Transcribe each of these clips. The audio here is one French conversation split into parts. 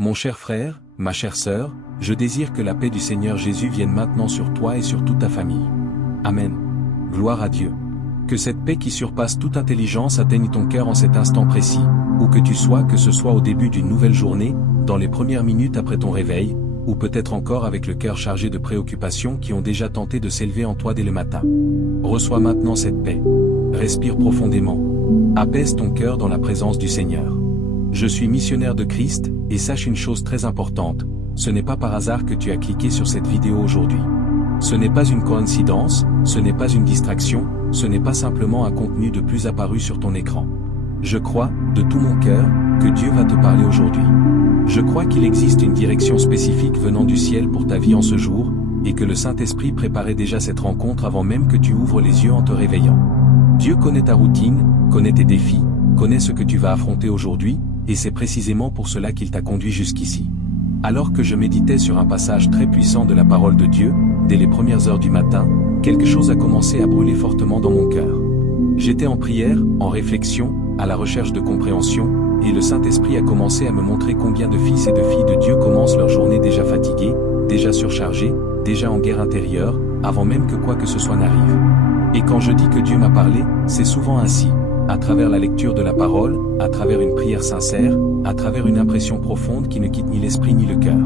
Mon cher frère, ma chère sœur, je désire que la paix du Seigneur Jésus vienne maintenant sur toi et sur toute ta famille. Amen. Gloire à Dieu. Que cette paix qui surpasse toute intelligence atteigne ton cœur en cet instant précis, où que tu sois, que ce soit au début d'une nouvelle journée, dans les premières minutes après ton réveil, ou peut-être encore avec le cœur chargé de préoccupations qui ont déjà tenté de s'élever en toi dès le matin. Reçois maintenant cette paix. Respire profondément. Apaise ton cœur dans la présence du Seigneur. Je suis missionnaire de Christ, et sache une chose très importante, ce n'est pas par hasard que tu as cliqué sur cette vidéo aujourd'hui. Ce n'est pas une coïncidence, ce n'est pas une distraction, ce n'est pas simplement un contenu de plus apparu sur ton écran. Je crois, de tout mon cœur, que Dieu va te parler aujourd'hui. Je crois qu'il existe une direction spécifique venant du ciel pour ta vie en ce jour, et que le Saint-Esprit préparait déjà cette rencontre avant même que tu ouvres les yeux en te réveillant. Dieu connaît ta routine, connaît tes défis, connaît ce que tu vas affronter aujourd'hui, et c'est précisément pour cela qu'il t'a conduit jusqu'ici. Alors que je méditais sur un passage très puissant de la parole de Dieu, dès les premières heures du matin, quelque chose a commencé à brûler fortement dans mon cœur. J'étais en prière, en réflexion, à la recherche de compréhension, et le Saint-Esprit a commencé à me montrer combien de fils et de filles de Dieu commencent leur journée déjà fatigués, déjà surchargés, déjà en guerre intérieure, avant même que quoi que ce soit n'arrive. Et quand je dis que Dieu m'a parlé, c'est souvent ainsi. À travers la lecture de la parole, à travers une prière sincère, à travers une impression profonde qui ne quitte ni l'esprit ni le cœur.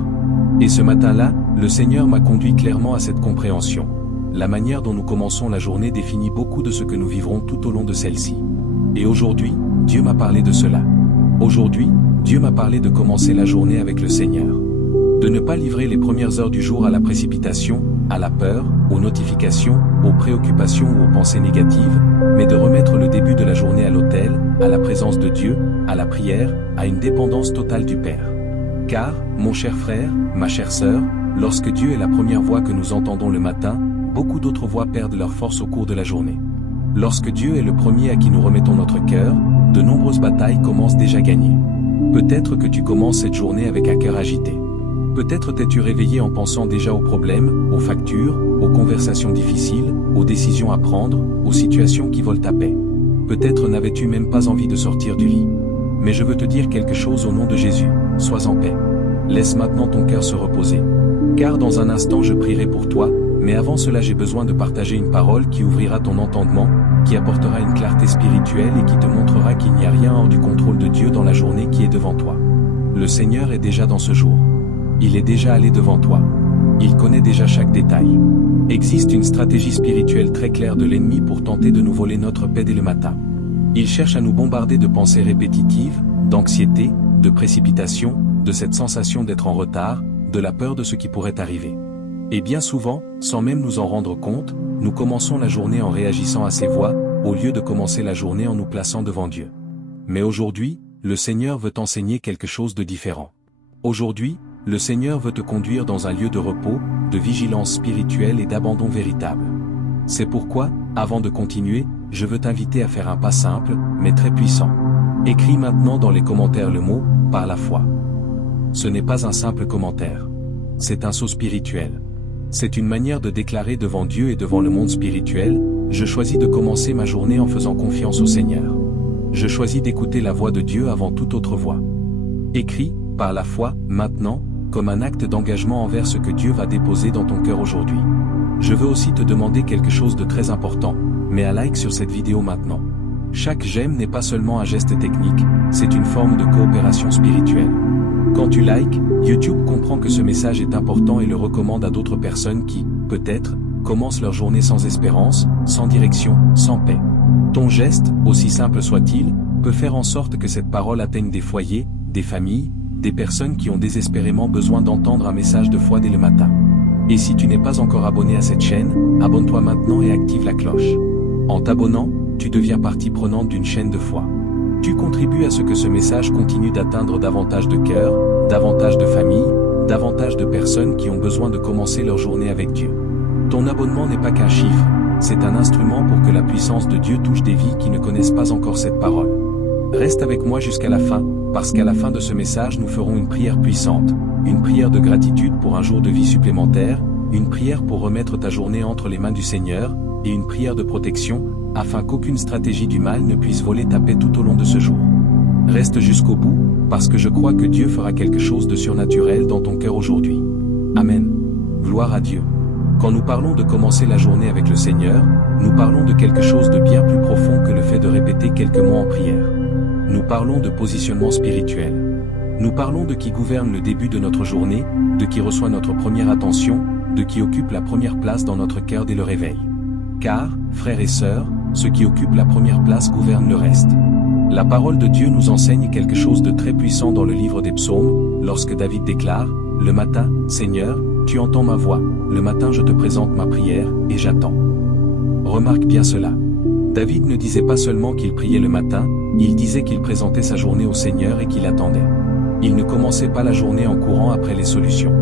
Et ce matin-là, le Seigneur m'a conduit clairement à cette compréhension. La manière dont nous commençons la journée définit beaucoup de ce que nous vivrons tout au long de celle-ci. Et aujourd'hui, Dieu m'a parlé de cela. Aujourd'hui, Dieu m'a parlé de commencer la journée avec le Seigneur. De ne pas livrer les premières heures du jour à la précipitation, à la peur, aux notifications, aux préoccupations ou aux pensées négatives, mais de remettre le début de la journée à l'autel, à la présence de Dieu, à la prière, à une dépendance totale du Père. Car, mon cher frère, ma chère sœur, lorsque Dieu est la première voix que nous entendons le matin, beaucoup d'autres voix perdent leur force au cours de la journée. Lorsque Dieu est le premier à qui nous remettons notre cœur, de nombreuses batailles commencent déjà à gagner. Peut-être que tu commences cette journée avec un cœur agité. Peut-être t'es-tu réveillé en pensant déjà aux problèmes, aux factures, aux conversations difficiles, aux décisions à prendre, aux situations qui volent ta paix. Peut-être n'avais-tu même pas envie de sortir du lit. Mais je veux te dire quelque chose au nom de Jésus, sois en paix. Laisse maintenant ton cœur se reposer. Car dans un instant je prierai pour toi, mais avant cela j'ai besoin de partager une parole qui ouvrira ton entendement, qui apportera une clarté spirituelle et qui te montrera qu'il n'y a rien hors du contrôle de Dieu dans la journée qui est devant toi. Le Seigneur est déjà dans ce jour. Il est déjà allé devant toi. Il connaît déjà chaque détail. Existe une stratégie spirituelle très claire de l'ennemi pour tenter de nous voler notre paix dès le matin. Il cherche à nous bombarder de pensées répétitives, d'anxiété, de précipitation, de cette sensation d'être en retard, de la peur de ce qui pourrait arriver. Et bien souvent, sans même nous en rendre compte, nous commençons la journée en réagissant à ces voix, au lieu de commencer la journée en nous plaçant devant Dieu. Mais aujourd'hui, le Seigneur veut t'enseigner quelque chose de différent. Aujourd'hui, le Seigneur veut te conduire dans un lieu de repos, de vigilance spirituelle et d'abandon véritable. C'est pourquoi, avant de continuer, je veux t'inviter à faire un pas simple, mais très puissant. Écris maintenant dans les commentaires le mot « par la foi ». Ce n'est pas un simple commentaire. C'est un saut spirituel. C'est une manière de déclarer devant Dieu et devant le monde spirituel, je choisis de commencer ma journée en faisant confiance au Seigneur. Je choisis d'écouter la voix de Dieu avant toute autre voix. Écris, par la foi, maintenant, comme un acte d'engagement envers ce que Dieu va déposer dans ton cœur aujourd'hui. Je veux aussi te demander quelque chose de très important, mets un like sur cette vidéo maintenant. Chaque j'aime n'est pas seulement un geste technique, c'est une forme de coopération spirituelle. Quand tu likes, YouTube comprend que ce message est important et le recommande à d'autres personnes qui, peut-être, commencent leur journée sans espérance, sans direction, sans paix. Ton geste, aussi simple soit-il, peut faire en sorte que cette parole atteigne des foyers, des familles, des personnes qui ont désespérément besoin d'entendre un message de foi dès le matin. Et si tu n'es pas encore abonné à cette chaîne, abonne-toi maintenant et active la cloche. En t'abonnant, tu deviens partie prenante d'une chaîne de foi. Tu contribues à ce que ce message continue d'atteindre davantage de cœurs, davantage de familles, davantage de personnes qui ont besoin de commencer leur journée avec Dieu. Ton abonnement n'est pas qu'un chiffre, c'est un instrument pour que la puissance de Dieu touche des vies qui ne connaissent pas encore cette parole. Reste avec moi jusqu'à la fin, parce qu'à la fin de ce message nous ferons une prière puissante, une prière de gratitude pour un jour de vie supplémentaire, une prière pour remettre ta journée entre les mains du Seigneur, et une prière de protection, afin qu'aucune stratégie du mal ne puisse voler ta paix tout au long de ce jour. Reste jusqu'au bout, parce que je crois que Dieu fera quelque chose de surnaturel dans ton cœur aujourd'hui. Amen. Gloire à Dieu. Quand nous parlons de commencer la journée avec le Seigneur, nous parlons de quelque chose de bien plus profond que le fait de répéter quelques mots en prière. Nous parlons de positionnement spirituel. Nous parlons de qui gouverne le début de notre journée, de qui reçoit notre première attention, de qui occupe la première place dans notre cœur dès le réveil. Car, frères et sœurs, ceux qui occupent la première place gouvernent le reste. La parole de Dieu nous enseigne quelque chose de très puissant dans le livre des psaumes, lorsque David déclare, « Le matin, Seigneur, tu entends ma voix, le matin je te présente ma prière, et j'attends. » Remarque bien cela. David ne disait pas seulement qu'il priait le matin, il disait qu'il présentait sa journée au Seigneur et qu'il attendait. Il ne commençait pas la journée en courant après les solutions.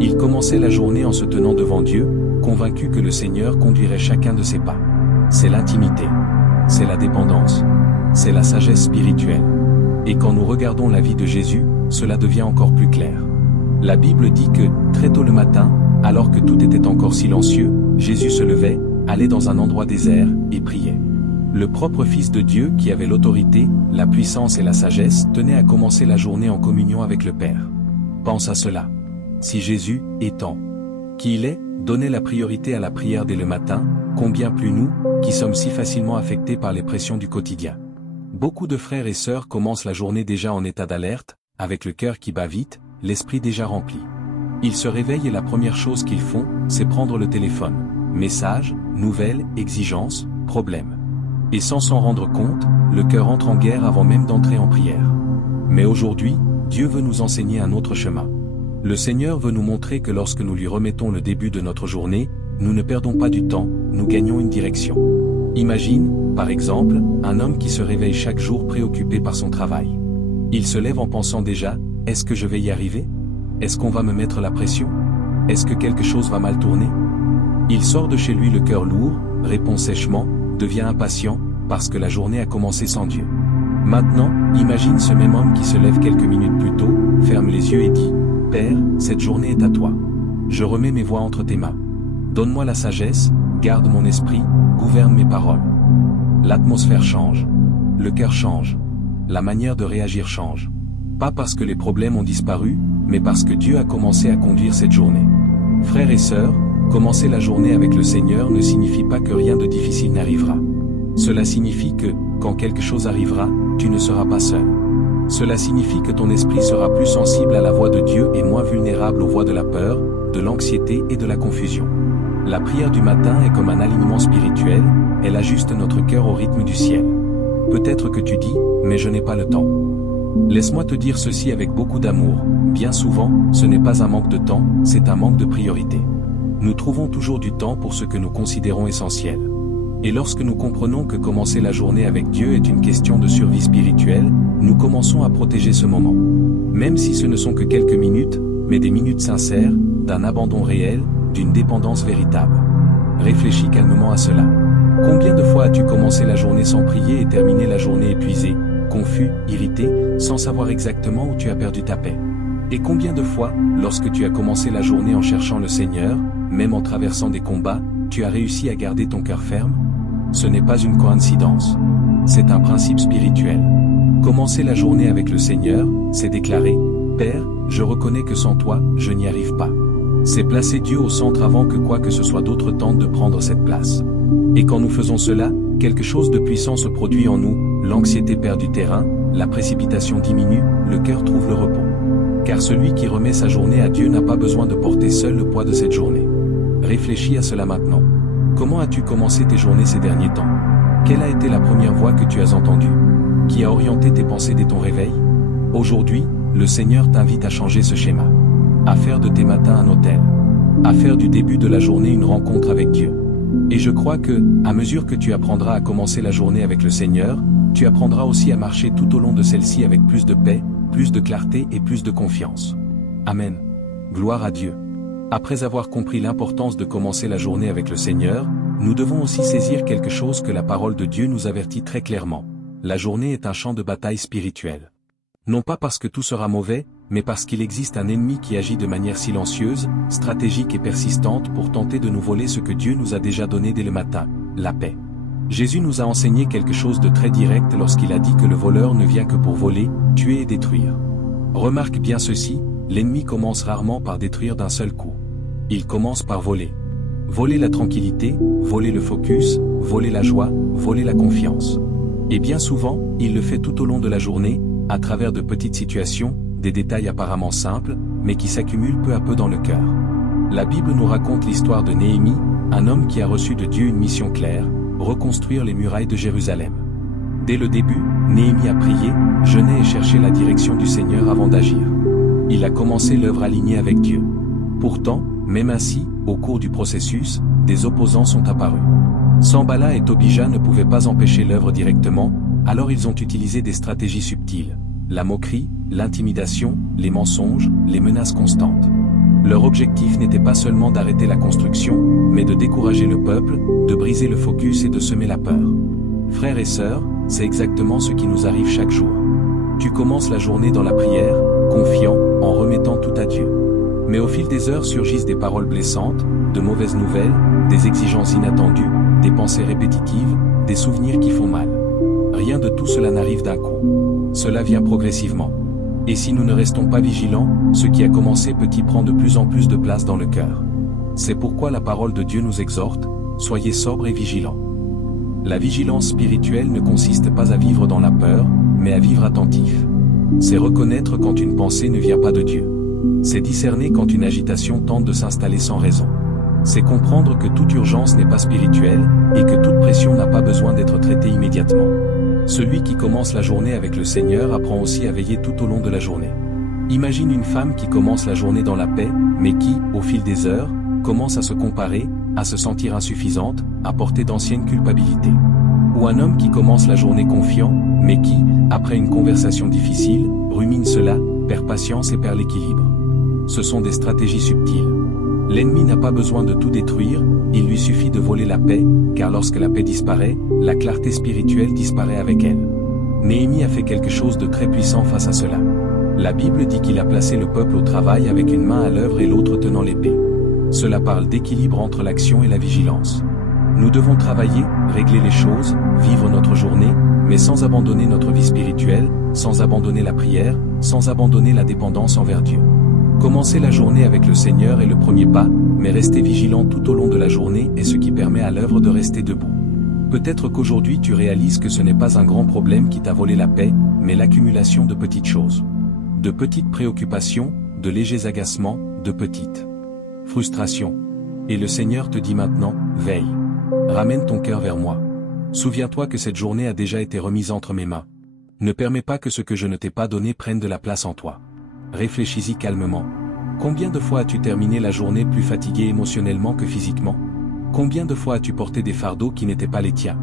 Il commençait la journée en se tenant devant Dieu, convaincu que le Seigneur conduirait chacun de ses pas. C'est l'intimité. C'est la dépendance. C'est la sagesse spirituelle. Et quand nous regardons la vie de Jésus, cela devient encore plus clair. La Bible dit que, très tôt le matin, alors que tout était encore silencieux, Jésus se levait, allait dans un endroit désert, et priait. Le propre Fils de Dieu, qui avait l'autorité, la puissance et la sagesse, tenait à commencer la journée en communion avec le Père. Pense à cela. Si Jésus, étant qui il est, donnait la priorité à la prière dès le matin, combien plus nous, qui sommes si facilement affectés par les pressions du quotidien. Beaucoup de frères et sœurs commencent la journée déjà en état d'alerte, avec le cœur qui bat vite, l'esprit déjà rempli. Ils se réveillent et la première chose qu'ils font, c'est prendre le téléphone. Messages, nouvelles, exigences, problèmes. Et sans s'en rendre compte, le cœur entre en guerre avant même d'entrer en prière. Mais aujourd'hui, Dieu veut nous enseigner un autre chemin. Le Seigneur veut nous montrer que lorsque nous lui remettons le début de notre journée, nous ne perdons pas du temps, nous gagnons une direction. Imagine, par exemple, un homme qui se réveille chaque jour préoccupé par son travail. Il se lève en pensant déjà, est-ce que je vais y arriver? Est-ce qu'on va me mettre la pression? Est-ce que quelque chose va mal tourner? Il sort de chez lui le cœur lourd, répond sèchement, devient impatient, parce que la journée a commencé sans Dieu. Maintenant, imagine ce même homme qui se lève quelques minutes plus tôt, ferme les yeux et dit, « Père, cette journée est à toi. Je remets mes voies entre tes mains. Donne-moi la sagesse, garde mon esprit, gouverne mes paroles. » L'atmosphère change. Le cœur change. La manière de réagir change. Pas parce que les problèmes ont disparu, mais parce que Dieu a commencé à conduire cette journée. Frères et sœurs, commencer la journée avec le Seigneur ne signifie pas que rien de difficile n'arrivera. Cela signifie que, quand quelque chose arrivera, tu ne seras pas seul. Cela signifie que ton esprit sera plus sensible à la voix de Dieu et moins vulnérable aux voix de la peur, de l'anxiété et de la confusion. La prière du matin est comme un alignement spirituel, elle ajuste notre cœur au rythme du ciel. Peut-être que tu dis, mais je n'ai pas le temps. Laisse-moi te dire ceci avec beaucoup d'amour, bien souvent, ce n'est pas un manque de temps, c'est un manque de priorité. Nous trouvons toujours du temps pour ce que nous considérons essentiel. Et lorsque nous comprenons que commencer la journée avec Dieu est une question de survie spirituelle, nous commençons à protéger ce moment. Même si ce ne sont que quelques minutes, mais des minutes sincères, d'un abandon réel, d'une dépendance véritable. Réfléchis calmement à cela. Combien de fois as-tu commencé la journée sans prier et terminé la journée épuisé, confus, irrité, sans savoir exactement où tu as perdu ta paix? Et combien de fois, lorsque tu as commencé la journée en cherchant le Seigneur, même en traversant des combats, tu as réussi à garder ton cœur ferme? Ce n'est pas une coïncidence. C'est un principe spirituel. Commencer la journée avec le Seigneur, c'est déclarer, « Père, je reconnais que sans toi, je n'y arrive pas. » C'est placer Dieu au centre avant que quoi que ce soit d'autre tente de prendre cette place. Et quand nous faisons cela, quelque chose de puissant se produit en nous, l'anxiété perd du terrain, la précipitation diminue, le cœur trouve le repos. Car celui qui remet sa journée à Dieu n'a pas besoin de porter seul le poids de cette journée. Réfléchis à cela maintenant. Comment as-tu commencé tes journées ces derniers temps? Quelle a été la première voix que tu as entendue? Qui a orienté tes pensées dès ton réveil? Aujourd'hui, le Seigneur t'invite à changer ce schéma. À faire de tes matins un autel. À faire du début de la journée une rencontre avec Dieu. Et je crois que, à mesure que tu apprendras à commencer la journée avec le Seigneur, tu apprendras aussi à marcher tout au long de celle-ci avec plus de paix, plus de clarté et plus de confiance. Amen. Gloire à Dieu. Après avoir compris l'importance de commencer la journée avec le Seigneur, nous devons aussi saisir quelque chose que la parole de Dieu nous avertit très clairement. La journée est un champ de bataille spirituel. Non pas parce que tout sera mauvais, mais parce qu'il existe un ennemi qui agit de manière silencieuse, stratégique et persistante pour tenter de nous voler ce que Dieu nous a déjà donné dès le matin, la paix. Jésus nous a enseigné quelque chose de très direct lorsqu'il a dit que le voleur ne vient que pour voler, tuer et détruire. Remarque bien ceci, l'ennemi commence rarement par détruire d'un seul coup. Il commence par voler. Voler la tranquillité, voler le focus, voler la joie, voler la confiance. Et bien souvent, il le fait tout au long de la journée, à travers de petites situations, des détails apparemment simples, mais qui s'accumulent peu à peu dans le cœur. La Bible nous raconte l'histoire de Néhémie, un homme qui a reçu de Dieu une mission claire, reconstruire les murailles de Jérusalem. Dès le début, Néhémie a prié, jeûné et cherché la direction du Seigneur avant d'agir. Il a commencé l'œuvre alignée avec Dieu. Pourtant, même ainsi, au cours du processus, des opposants sont apparus. Sanballat et Tobija ne pouvaient pas empêcher l'œuvre directement, alors ils ont utilisé des stratégies subtiles. La moquerie, l'intimidation, les mensonges, les menaces constantes. Leur objectif n'était pas seulement d'arrêter la construction, mais de décourager le peuple, de briser le focus et de semer la peur. Frères et sœurs, c'est exactement ce qui nous arrive chaque jour. Tu commences la journée dans la prière, confiant, en remettant tout à Dieu. Mais au fil des heures surgissent des paroles blessantes, de mauvaises nouvelles, des exigences inattendues, des pensées répétitives, des souvenirs qui font mal. Rien de tout cela n'arrive d'un coup. Cela vient progressivement. Et si nous ne restons pas vigilants, ce qui a commencé petit prend de plus en plus de place dans le cœur. C'est pourquoi la parole de Dieu nous exhorte, soyez sobres et vigilants. La vigilance spirituelle ne consiste pas à vivre dans la peur, mais à vivre attentif. C'est reconnaître quand une pensée ne vient pas de Dieu. C'est discerner quand une agitation tente de s'installer sans raison. C'est comprendre que toute urgence n'est pas spirituelle, et que toute pression n'a pas besoin d'être traitée immédiatement. Celui qui commence la journée avec le Seigneur apprend aussi à veiller tout au long de la journée. Imagine une femme qui commence la journée dans la paix, mais qui, au fil des heures, commence à se comparer, à se sentir insuffisante, à porter d'anciennes culpabilités. Ou un homme qui commence la journée confiant, mais qui, après une conversation difficile, rumine cela, perd patience et perd l'équilibre. Ce sont des stratégies subtiles. L'ennemi n'a pas besoin de tout détruire, il lui suffit de voler la paix, car lorsque la paix disparaît, la clarté spirituelle disparaît avec elle. Néhémie a fait quelque chose de très puissant face à cela. La Bible dit qu'il a placé le peuple au travail avec une main à l'œuvre et l'autre tenant l'épée. Cela parle d'équilibre entre l'action et la vigilance. Nous devons travailler, régler les choses, vivre notre journée, mais sans abandonner notre vie spirituelle, sans abandonner la prière, sans abandonner la dépendance envers Dieu. Commencer la journée avec le Seigneur est le premier pas, mais rester vigilant tout au long de la journée est ce qui permet à l'œuvre de rester debout. Peut-être qu'aujourd'hui tu réalises que ce n'est pas un grand problème qui t'a volé la paix, mais l'accumulation de petites choses. De petites préoccupations, de légers agacements, de petites frustrations. Et le Seigneur te dit maintenant, veille. Ramène ton cœur vers moi. Souviens-toi que cette journée a déjà été remise entre mes mains. Ne permets pas que ce que je ne t'ai pas donné prenne de la place en toi. Réfléchis-y calmement. Combien de fois as-tu terminé la journée plus fatigué émotionnellement que physiquement? Combien de fois as-tu porté des fardeaux qui n'étaient pas les tiens?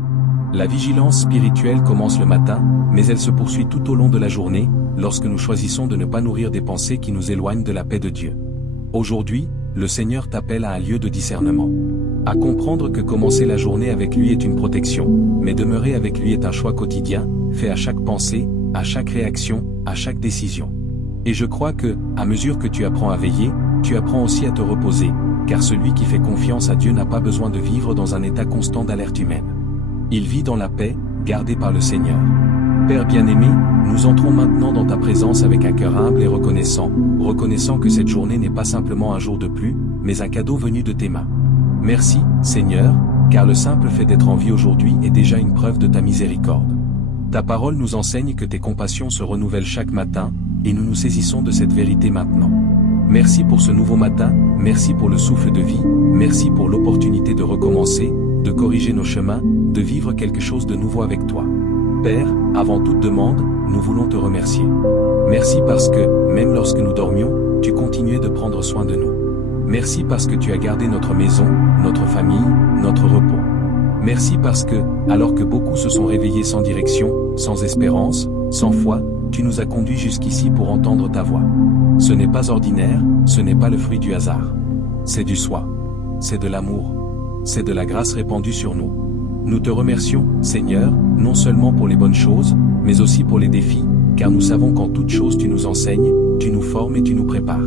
La vigilance spirituelle commence le matin, mais elle se poursuit tout au long de la journée, lorsque nous choisissons de ne pas nourrir des pensées qui nous éloignent de la paix de Dieu. Aujourd'hui, le Seigneur t'appelle à un lieu de discernement. À comprendre que commencer la journée avec lui est une protection, mais demeurer avec lui est un choix quotidien, fait à chaque pensée, à chaque réaction, à chaque décision. Et je crois que, à mesure que tu apprends à veiller, tu apprends aussi à te reposer, car celui qui fait confiance à Dieu n'a pas besoin de vivre dans un état constant d'alerte humaine. Il vit dans la paix, gardé par le Seigneur. Père bien-aimé, nous entrons maintenant dans ta présence avec un cœur humble et reconnaissant que cette journée n'est pas simplement un jour de plus, mais un cadeau venu de tes mains. Merci, Seigneur, car le simple fait d'être en vie aujourd'hui est déjà une preuve de ta miséricorde. Ta parole nous enseigne que tes compassions se renouvellent chaque matin, et nous nous saisissons de cette vérité maintenant. Merci pour ce nouveau matin, merci pour le souffle de vie, merci pour l'opportunité de recommencer, de corriger nos chemins, de vivre quelque chose de nouveau avec toi. Père, avant toute demande, nous voulons te remercier. Merci parce que, même lorsque nous dormions, tu continuais de prendre soin de nous. Merci parce que tu as gardé notre maison, notre famille, notre repos. Merci parce que, alors que beaucoup se sont réveillés sans direction, sans espérance, sans foi, tu nous as conduits jusqu'ici pour entendre ta voix. Ce n'est pas ordinaire, ce n'est pas le fruit du hasard. C'est du soi. C'est de l'amour. C'est de la grâce répandue sur nous. Nous te remercions, Seigneur, non seulement pour les bonnes choses, mais aussi pour les défis, car nous savons qu'en toutes choses tu nous enseignes, tu nous formes et tu nous prépares.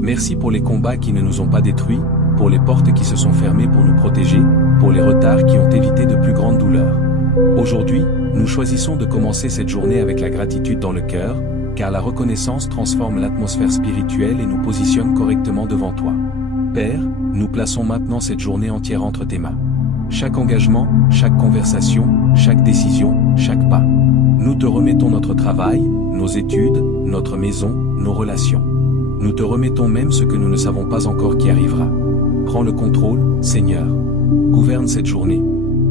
Merci pour les combats qui ne nous ont pas détruits, pour les portes qui se sont fermées pour nous protéger, pour les retards qui ont évité de plus grandes douleurs. Aujourd'hui, nous choisissons de commencer cette journée avec la gratitude dans le cœur, car la reconnaissance transforme l'atmosphère spirituelle et nous positionne correctement devant toi. Père, nous plaçons maintenant cette journée entière entre tes mains. Chaque engagement, chaque conversation, chaque décision, chaque pas. Nous te remettons notre travail, nos études, notre maison, nos relations. Nous te remettons même ce que nous ne savons pas encore qui arrivera. Prends le contrôle, Seigneur. Gouverne cette journée.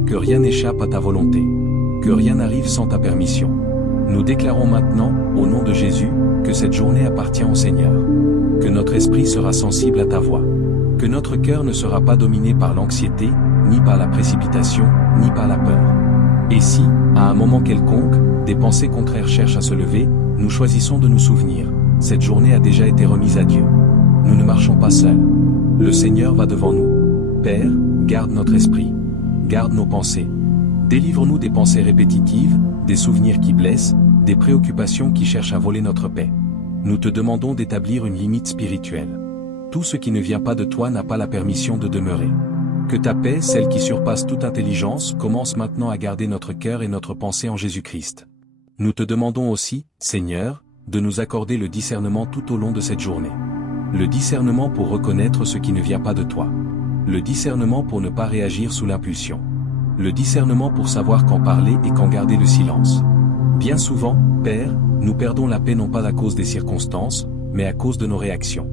Que rien n'échappe à ta volonté. Que rien n'arrive sans ta permission. Nous déclarons maintenant, au nom de Jésus, que cette journée appartient au Seigneur. Que notre esprit sera sensible à ta voix. Que notre cœur ne sera pas dominé par l'anxiété, ni par la précipitation, ni par la peur. Et si, à un moment quelconque, des pensées contraires cherchent à se lever, nous choisissons de nous souvenir. Cette journée a déjà été remise à Dieu. Nous ne marchons pas seuls. Le Seigneur va devant nous. Père, garde notre esprit. Garde nos pensées. Délivre-nous des pensées répétitives, des souvenirs qui blessent, des préoccupations qui cherchent à voler notre paix. Nous te demandons d'établir une limite spirituelle. Tout ce qui ne vient pas de toi n'a pas la permission de demeurer. Que ta paix, celle qui surpasse toute intelligence, commence maintenant à garder notre cœur et notre pensée en Jésus-Christ. Nous te demandons aussi, Seigneur, de nous accorder le discernement tout au long de cette journée. Le discernement pour reconnaître ce qui ne vient pas de toi. Le discernement pour ne pas réagir sous l'impulsion. Le discernement pour savoir quand parler et quand garder le silence. Bien souvent, Père, nous perdons la paix non pas à cause des circonstances, mais à cause de nos réactions.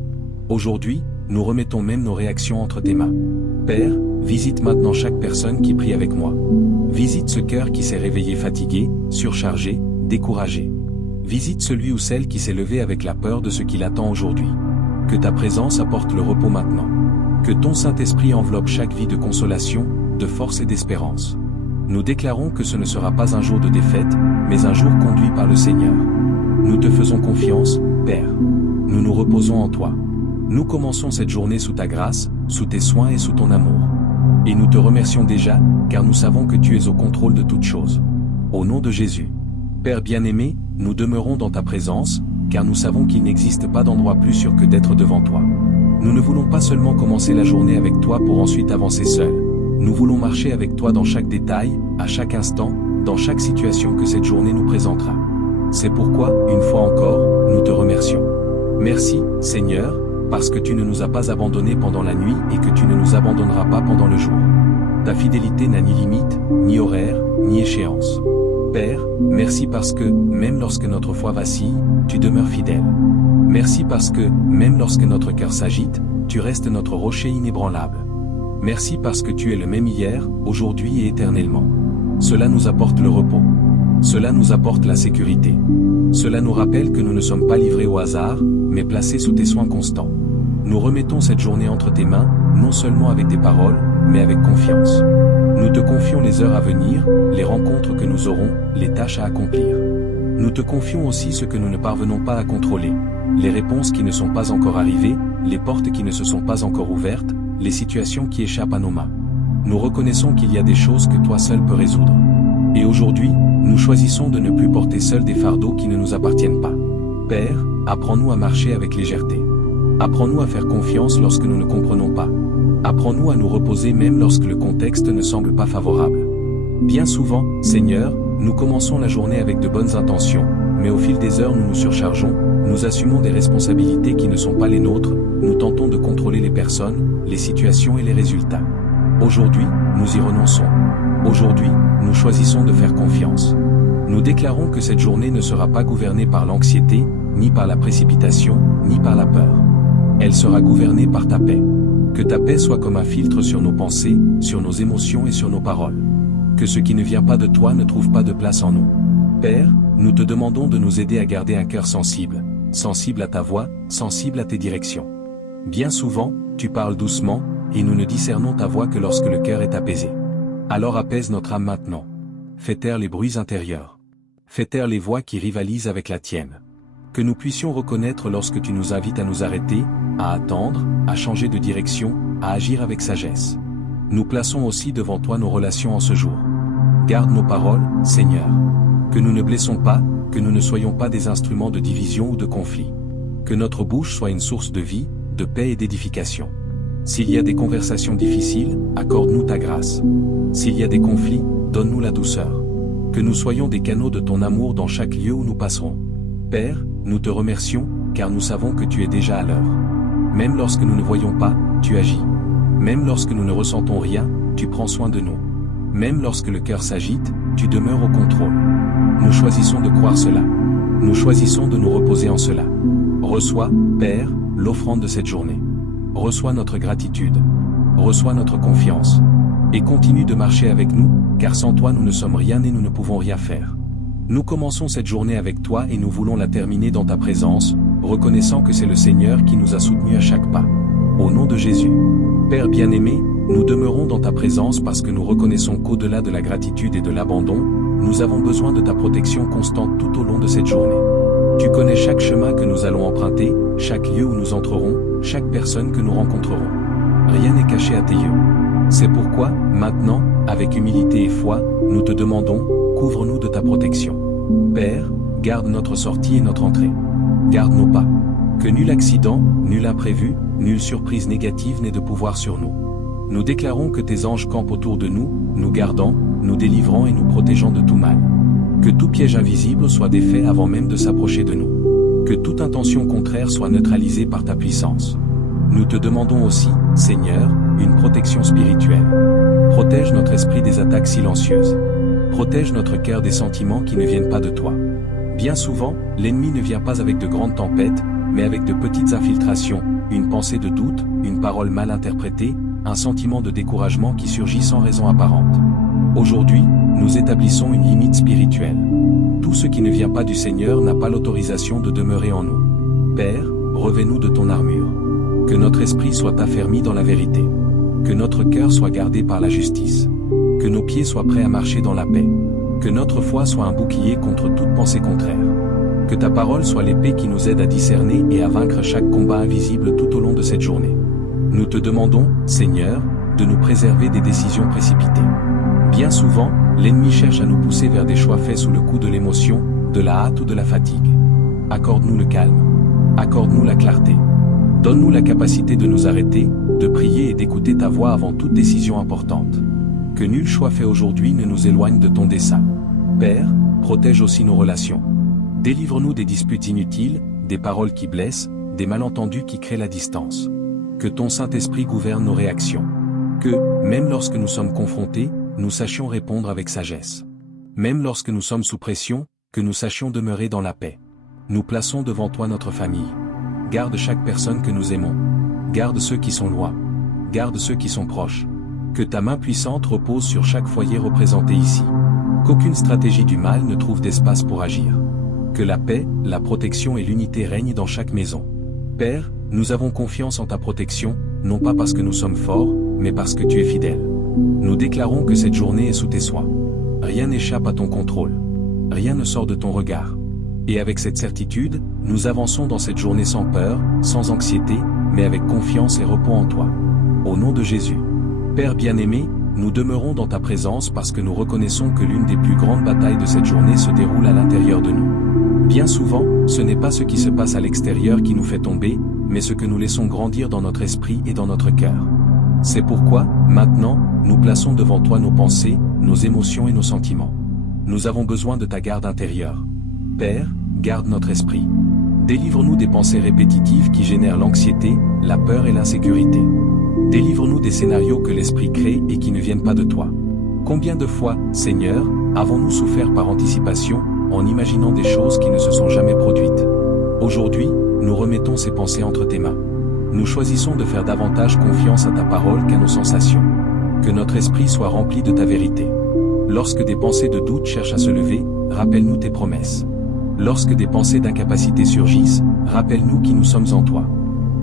Aujourd'hui, nous remettons même nos réactions entre tes mains. Père, visite maintenant chaque personne qui prie avec moi. Visite ce cœur qui s'est réveillé fatigué, surchargé, découragé. Visite celui ou celle qui s'est levé avec la peur de ce qui l'attend aujourd'hui. Que ta présence apporte le repos maintenant. Que ton Saint-Esprit enveloppe chaque vie de consolation, de force et d'espérance. Nous déclarons que ce ne sera pas un jour de défaite, mais un jour conduit par le Seigneur. Nous te faisons confiance, Père. Nous nous reposons en toi. Nous commençons cette journée sous ta grâce, sous tes soins et sous ton amour. Et nous te remercions déjà, car nous savons que tu es au contrôle de toutes choses. Au nom de Jésus. Père bien-aimé, nous demeurons dans ta présence, car nous savons qu'il n'existe pas d'endroit plus sûr que d'être devant toi. Nous ne voulons pas seulement commencer la journée avec toi pour ensuite avancer seuls. Nous voulons marcher avec toi dans chaque détail, à chaque instant, dans chaque situation que cette journée nous présentera. C'est pourquoi, une fois encore, nous te remercions. Merci, Seigneur, parce que tu ne nous as pas abandonnés pendant la nuit et que tu ne nous abandonneras pas pendant le jour. Ta fidélité n'a ni limite, ni horaire, ni échéance. Père, merci parce que, même lorsque notre foi vacille, tu demeures fidèle. Merci parce que, même lorsque notre cœur s'agite, tu restes notre rocher inébranlable. Merci parce que tu es le même hier, aujourd'hui et éternellement. Cela nous apporte le repos. Cela nous apporte la sécurité. Cela nous rappelle que nous ne sommes pas livrés au hasard, mais placés sous tes soins constants. Nous remettons cette journée entre tes mains, non seulement avec des paroles, mais avec confiance. Nous te confions les heures à venir, les rencontres que nous aurons, les tâches à accomplir. Nous te confions aussi ce que nous ne parvenons pas à contrôler, les réponses qui ne sont pas encore arrivées, les portes qui ne se sont pas encore ouvertes, les situations qui échappent à nos mains. Nous reconnaissons qu'il y a des choses que toi seul peux résoudre. Et aujourd'hui, nous choisissons de ne plus porter seuls des fardeaux qui ne nous appartiennent pas. Père, apprends-nous à marcher avec légèreté. Apprends-nous à faire confiance lorsque nous ne comprenons pas. Apprends-nous à nous reposer même lorsque le contexte ne semble pas favorable. Bien souvent, Seigneur, nous commençons la journée avec de bonnes intentions, mais au fil des heures nous nous surchargeons, nous assumons des responsabilités qui ne sont pas les nôtres, nous tentons de contrôler les personnes, les situations et les résultats. Aujourd'hui, nous y renonçons. Aujourd'hui, nous choisissons de faire confiance. Nous déclarons que cette journée ne sera pas gouvernée par l'anxiété, ni par la précipitation, ni par la peur. Elle sera gouvernée par ta paix. Que ta paix soit comme un filtre sur nos pensées, sur nos émotions et sur nos paroles. Que ce qui ne vient pas de toi ne trouve pas de place en nous. Père, nous te demandons de nous aider à garder un cœur sensible, sensible à ta voix, sensible à tes directions. Bien souvent, tu parles doucement, et nous ne discernons ta voix que lorsque le cœur est apaisé. Alors apaise notre âme maintenant. Fais taire les bruits intérieurs. Fais taire les voix qui rivalisent avec la tienne. Que nous puissions reconnaître lorsque tu nous invites à nous arrêter, à attendre, à changer de direction, à agir avec sagesse. Nous plaçons aussi devant toi nos relations en ce jour. Garde nos paroles, Seigneur. Que nous ne blessons pas, que nous ne soyons pas des instruments de division ou de conflit. Que notre bouche soit une source de vie, de paix et d'édification. S'il y a des conversations difficiles, accorde-nous ta grâce. S'il y a des conflits, donne-nous la douceur. Que nous soyons des canaux de ton amour dans chaque lieu où nous passerons. Père, nous te remercions, car nous savons que tu es déjà à l'heure. Même lorsque nous ne voyons pas, tu agis. Même lorsque nous ne ressentons rien, tu prends soin de nous. Même lorsque le cœur s'agite, tu demeures au contrôle. Nous choisissons de croire cela. Nous choisissons de nous reposer en cela. Reçois, Père, l'offrande de cette journée. Reçois notre gratitude. Reçois notre confiance. Et continue de marcher avec nous, car sans toi nous ne sommes rien et nous ne pouvons rien faire. Nous commençons cette journée avec toi et nous voulons la terminer dans ta présence, reconnaissant que c'est le Seigneur qui nous a soutenus à chaque pas. Au nom de Jésus. Père bien-aimé, nous demeurons dans ta présence parce que nous reconnaissons qu'au-delà de la gratitude et de l'abandon, nous avons besoin de ta protection constante tout au long de cette journée. Tu connais chaque chemin que nous allons emprunter, chaque lieu où nous entrerons, chaque personne que nous rencontrerons. Rien n'est caché à tes yeux. C'est pourquoi, maintenant, avec humilité et foi, nous te demandons, couvre-nous de ta protection. Père, garde notre sortie et notre entrée. Garde nos pas. Que nul accident, nul imprévu, nulle surprise négative n'ait de pouvoir sur nous. Nous déclarons que tes anges campent autour de nous, nous gardant, nous délivrant et nous protégeant de tout mal. Que tout piège invisible soit défait avant même de s'approcher de nous. Que toute intention contraire soit neutralisée par ta puissance. Nous te demandons aussi, Seigneur, une protection spirituelle. Protège notre esprit des attaques silencieuses. Protège notre cœur des sentiments qui ne viennent pas de toi. Bien souvent, l'ennemi ne vient pas avec de grandes tempêtes, mais avec de petites infiltrations, une pensée de doute, une parole mal interprétée, un sentiment de découragement qui surgit sans raison apparente. Aujourd'hui, nous établissons une limite spirituelle. Tout ce qui ne vient pas du Seigneur n'a pas l'autorisation de demeurer en nous. Père, revêt-nous de ton armure. Que notre esprit soit affermi dans la vérité. Que notre cœur soit gardé par la justice. Que nos pieds soient prêts à marcher dans la paix. Que notre foi soit un bouclier contre toute pensée contraire. Que ta parole soit l'épée qui nous aide à discerner et à vaincre chaque combat invisible tout au long de cette journée. Nous te demandons, Seigneur, de nous préserver des décisions précipitées. Bien souvent, l'ennemi cherche à nous pousser vers des choix faits sous le coup de l'émotion, de la hâte ou de la fatigue. Accorde-nous le calme. Accorde-nous la clarté. Donne-nous la capacité de nous arrêter, de prier et d'écouter ta voix avant toute décision importante. Que nul choix fait aujourd'hui ne nous éloigne de ton dessein. Père, protège aussi nos relations. Délivre-nous des disputes inutiles, des paroles qui blessent, des malentendus qui créent la distance. Que ton Saint-Esprit gouverne nos réactions. Que, même lorsque nous sommes confrontés, nous sachions répondre avec sagesse. Même lorsque nous sommes sous pression, que nous sachions demeurer dans la paix. Nous plaçons devant toi notre famille. Garde chaque personne que nous aimons. Garde ceux qui sont loin. Garde ceux qui sont proches. Que ta main puissante repose sur chaque foyer représenté ici. Qu'aucune stratégie du mal ne trouve d'espace pour agir. Que la paix, la protection et l'unité règnent dans chaque maison. Père, nous avons confiance en ta protection, non pas parce que nous sommes forts, mais parce que tu es fidèle. Nous déclarons que cette journée est sous tes soins. Rien n'échappe à ton contrôle. Rien ne sort de ton regard. Et avec cette certitude, nous avançons dans cette journée sans peur, sans anxiété, mais avec confiance et repos en toi. Au nom de Jésus. Père bien-aimé, nous demeurons dans ta présence parce que nous reconnaissons que l'une des plus grandes batailles de cette journée se déroule à l'intérieur de nous. Bien souvent, ce n'est pas ce qui se passe à l'extérieur qui nous fait tomber, mais ce que nous laissons grandir dans notre esprit et dans notre cœur. C'est pourquoi, maintenant, nous plaçons devant toi nos pensées, nos émotions et nos sentiments. Nous avons besoin de ta garde intérieure. Père, garde notre esprit. Délivre-nous des pensées répétitives qui génèrent l'anxiété, la peur et l'insécurité. Délivre-nous des scénarios que l'esprit crée et qui ne viennent pas de toi. Combien de fois, Seigneur, avons-nous souffert par anticipation, en imaginant des choses qui ne se sont jamais produites? Aujourd'hui, nous remettons ces pensées entre tes mains. Nous choisissons de faire davantage confiance à ta parole qu'à nos sensations. Que notre esprit soit rempli de ta vérité. Lorsque des pensées de doute cherchent à se lever, rappelle-nous tes promesses. Lorsque des pensées d'incapacité surgissent, rappelle-nous qui nous sommes en toi.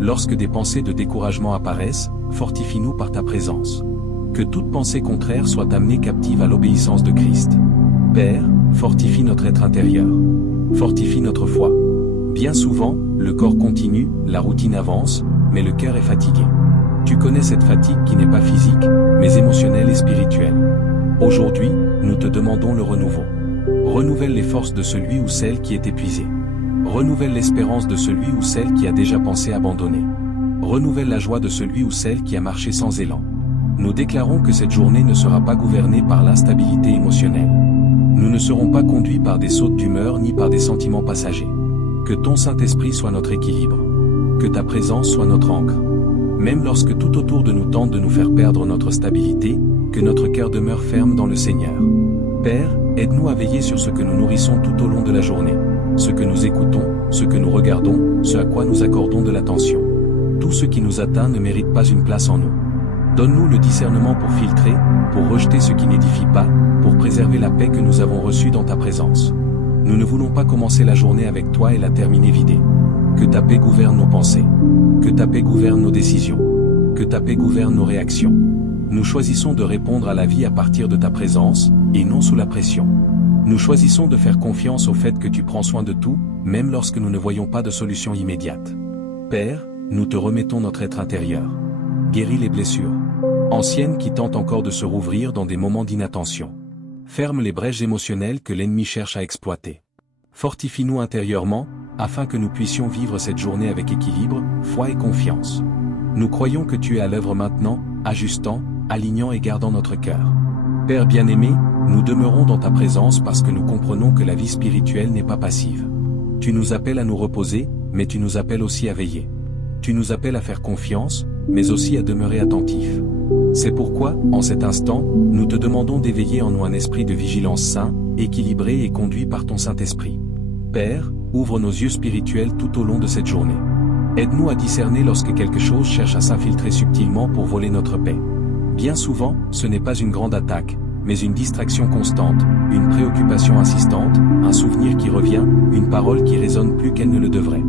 Lorsque des pensées de découragement apparaissent, fortifie-nous par ta présence. Que toute pensée contraire soit amenée captive à l'obéissance de Christ. Père, fortifie notre être intérieur. Fortifie notre foi. Bien souvent, le corps continue, la routine avance, mais le cœur est fatigué. Tu connais cette fatigue qui n'est pas physique, mais émotionnelle et spirituelle. Aujourd'hui, nous te demandons le renouveau. Renouvelle les forces de celui ou celle qui est épuisé. Renouvelle l'espérance de celui ou celle qui a déjà pensé abandonner. Renouvelle la joie de celui ou celle qui a marché sans élan. Nous déclarons que cette journée ne sera pas gouvernée par l'instabilité émotionnelle. Nous ne serons pas conduits par des sautes d'humeur ni par des sentiments passagers. Que ton Saint-Esprit soit notre équilibre. Que ta présence soit notre encre. Même lorsque tout autour de nous tente de nous faire perdre notre stabilité, que notre cœur demeure ferme dans le Seigneur. Père, aide-nous à veiller sur ce que nous nourrissons tout au long de la journée. Ce que nous écoutons, ce que nous regardons, ce à quoi nous accordons de l'attention. Tout ce qui nous atteint ne mérite pas une place en nous. Donne-nous le discernement pour filtrer, pour rejeter ce qui n'édifie pas, pour préserver la paix que nous avons reçue dans ta présence. Nous ne voulons pas commencer la journée avec toi et la terminer vidée. Que ta paix gouverne nos pensées. Que ta paix gouverne nos décisions. Que ta paix gouverne nos réactions. Nous choisissons de répondre à la vie à partir de ta présence, et non sous la pression. Nous choisissons de faire confiance au fait que tu prends soin de tout, même lorsque nous ne voyons pas de solution immédiate. Père, nous te remettons notre être intérieur. Guéris les blessures anciennes qui tentent encore de se rouvrir dans des moments d'inattention. Ferme les brèches émotionnelles que l'ennemi cherche à exploiter. Fortifie-nous intérieurement, afin que nous puissions vivre cette journée avec équilibre, foi et confiance. Nous croyons que tu es à l'œuvre maintenant, ajustant, alignant et gardant notre cœur. Père bien-aimé, nous demeurons dans ta présence parce que nous comprenons que la vie spirituelle n'est pas passive. Tu nous appelles à nous reposer, mais tu nous appelles aussi à veiller. Tu nous appelles à faire confiance, mais aussi à demeurer attentifs. C'est pourquoi, en cet instant, nous te demandons d'éveiller en nous un esprit de vigilance sain, équilibré et conduit par ton Saint-Esprit. Père, ouvre nos yeux spirituels tout au long de cette journée. Aide-nous à discerner lorsque quelque chose cherche à s'infiltrer subtilement pour voler notre paix. Bien souvent, ce n'est pas une grande attaque, mais une distraction constante, une préoccupation insistante, un souvenir qui revient, une parole qui résonne plus qu'elle ne le devrait.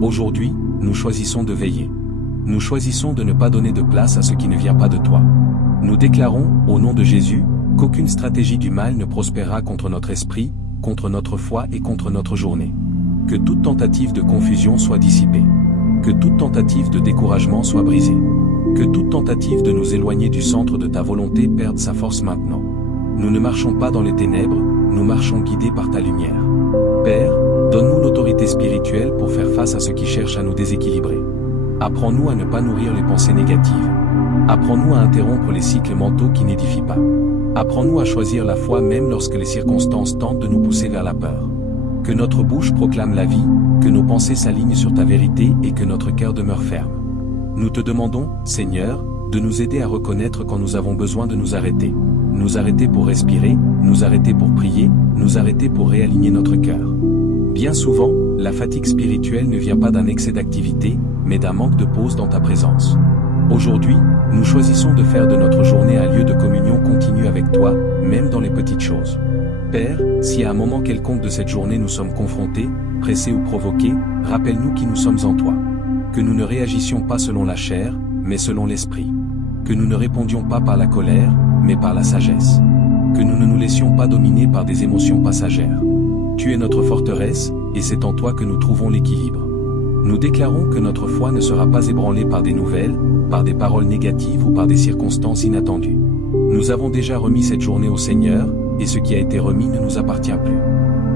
Aujourd'hui, nous choisissons de veiller. Nous choisissons de ne pas donner de place à ce qui ne vient pas de toi. Nous déclarons, au nom de Jésus, qu'aucune stratégie du mal ne prospérera contre notre esprit, contre notre foi et contre notre journée. Que toute tentative de confusion soit dissipée. Que toute tentative de découragement soit brisée. Que toute tentative de nous éloigner du centre de ta volonté perde sa force maintenant. Nous ne marchons pas dans les ténèbres, nous marchons guidés par ta lumière. Père, donne-nous l'autorité spirituelle pour faire face à ceux qui cherchent à nous déséquilibrer. Apprends-nous à ne pas nourrir les pensées négatives. Apprends-nous à interrompre les cycles mentaux qui n'édifient pas. Apprends-nous à choisir la foi même lorsque les circonstances tentent de nous pousser vers la peur. Que notre bouche proclame la vie, que nos pensées s'alignent sur ta vérité et que notre cœur demeure ferme. Nous te demandons, Seigneur, de nous aider à reconnaître quand nous avons besoin de nous arrêter. Nous arrêter pour respirer, nous arrêter pour prier, nous arrêter pour réaligner notre cœur. Bien souvent, la fatigue spirituelle ne vient pas d'un excès d'activité, mais d'un manque de pause dans ta présence. Aujourd'hui, nous choisissons de faire de notre journée un lieu de communion continue avec toi, même dans les petites choses. Père, si à un moment quelconque de cette journée nous sommes confrontés, pressés ou provoqués, rappelle-nous qui nous sommes en toi. Que nous ne réagissions pas selon la chair, mais selon l'esprit. Que nous ne répondions pas par la colère, mais par la sagesse. Que nous ne nous laissions pas dominer par des émotions passagères. Tu es notre forteresse, et c'est en toi que nous trouvons l'équilibre. Nous déclarons que notre foi ne sera pas ébranlée par des nouvelles, par des paroles négatives ou par des circonstances inattendues. Nous avons déjà remis cette journée au Seigneur, et ce qui a été remis ne nous appartient plus.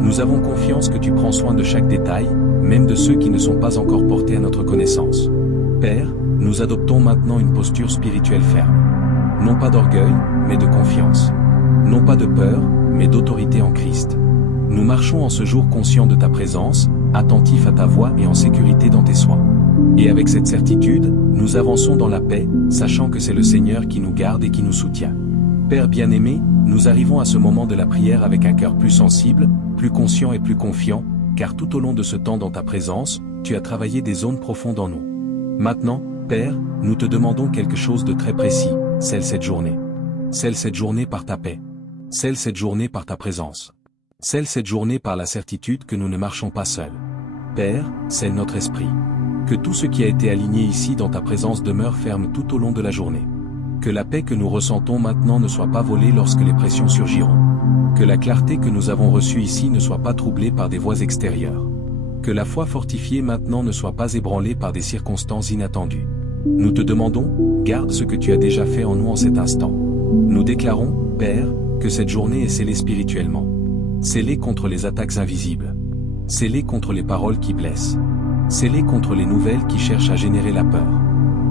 Nous avons confiance que tu prends soin de chaque détail, même de ceux qui ne sont pas encore portés à notre connaissance. Père, nous adoptons maintenant une posture spirituelle ferme. Non pas d'orgueil, mais de confiance. Non pas de peur, mais d'autorité en Christ. Nous marchons en ce jour conscients de ta présence, attentifs à ta voix et en sécurité dans tes soins. Et avec cette certitude, nous avançons dans la paix, sachant que c'est le Seigneur qui nous garde et qui nous soutient. Père bien-aimé, nous arrivons à ce moment de la prière avec un cœur plus sensible, plus conscient et plus confiant, car tout au long de ce temps dans ta présence, tu as travaillé des zones profondes en nous. Maintenant, Père, nous te demandons quelque chose de très précis, scelle cette journée. Scelle cette journée par ta paix. Scelle cette journée par ta présence. Scelle cette journée par la certitude que nous ne marchons pas seuls. Père, scelle notre esprit. Que tout ce qui a été aligné ici dans ta présence demeure ferme tout au long de la journée. Que la paix que nous ressentons maintenant ne soit pas volée lorsque les pressions surgiront. Que la clarté que nous avons reçue ici ne soit pas troublée par des voix extérieures. Que la foi fortifiée maintenant ne soit pas ébranlée par des circonstances inattendues. Nous te demandons, garde ce que tu as déjà fait en nous en cet instant. Nous déclarons, Père, que cette journée est scellée spirituellement. Scellée contre les attaques invisibles. Scellée contre les paroles qui blessent. Scellée contre les nouvelles qui cherchent à générer la peur.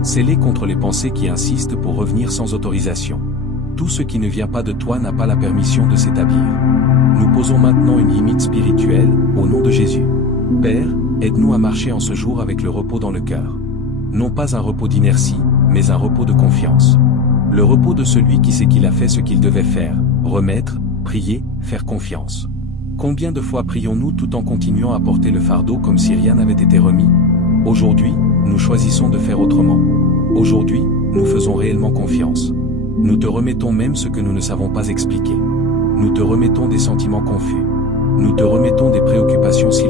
Scellé contre les pensées qui insistent pour revenir sans autorisation. Tout ce qui ne vient pas de toi n'a pas la permission de s'établir. Nous posons maintenant une limite spirituelle, au nom de Jésus. Père, aide-nous à marcher en ce jour avec le repos dans le cœur. Non pas un repos d'inertie, mais un repos de confiance. Le repos de celui qui sait qu'il a fait ce qu'il devait faire, remettre, prier, faire confiance. Combien de fois prions-nous tout en continuant à porter le fardeau comme si rien n'avait été remis? Aujourd'hui, nous choisissons de faire autrement. Aujourd'hui, nous faisons réellement confiance. Nous te remettons même ce que nous ne savons pas expliquer. Nous te remettons des sentiments confus. Nous te remettons des préoccupations silencieuses.